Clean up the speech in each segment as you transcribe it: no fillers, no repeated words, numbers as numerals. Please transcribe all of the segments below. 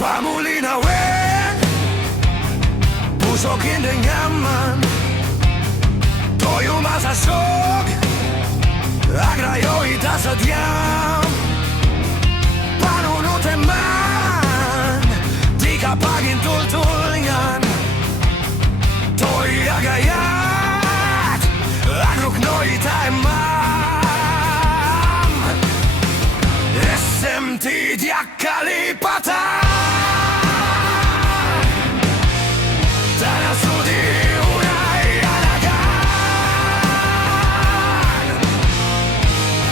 Pamulinawin, pusok hindi nyaman, to'y umasasog, agrayo itasadyam. Panunutin man, di ka pagintultulngan, to'y agayat, agrukno itaimam. SMT diak kalipatan. Tanah suci urai anakan,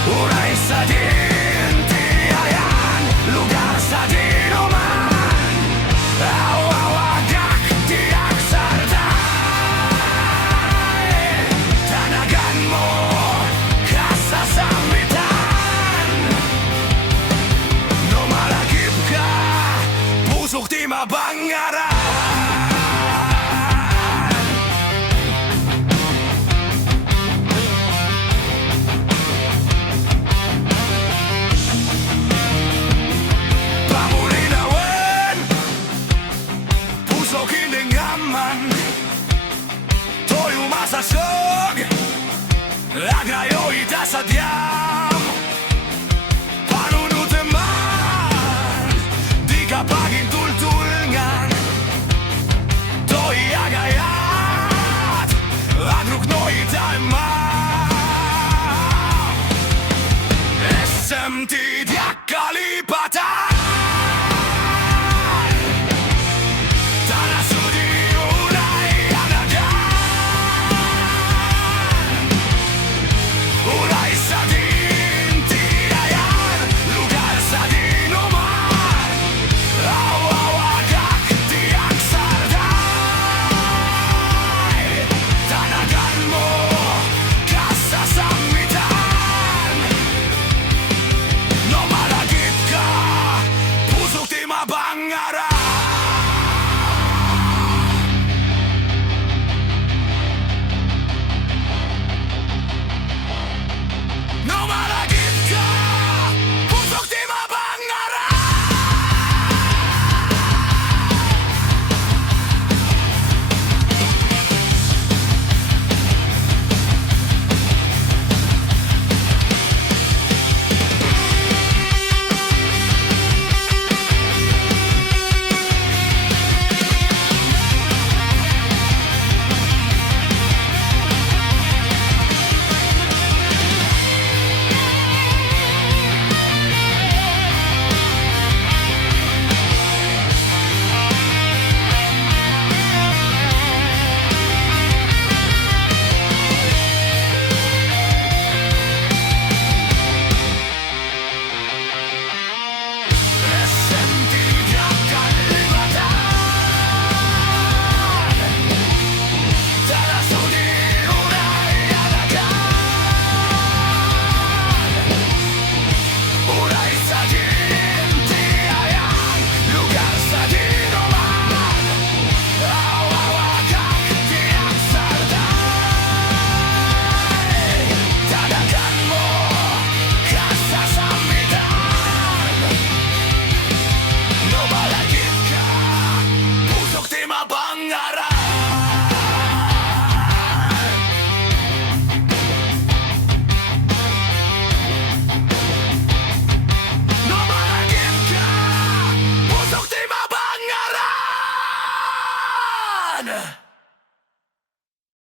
urai sadin tiayan, lugar sadin oman, awawagak tiak sartai, tanaganmu kasasambitan, no malagip ka, pusok di mabangaran. To'y umasasog, agrayo itasadyam. Panunutin man, di ka pagintultulngan, to'y agayat, agrukno itaimam. SMT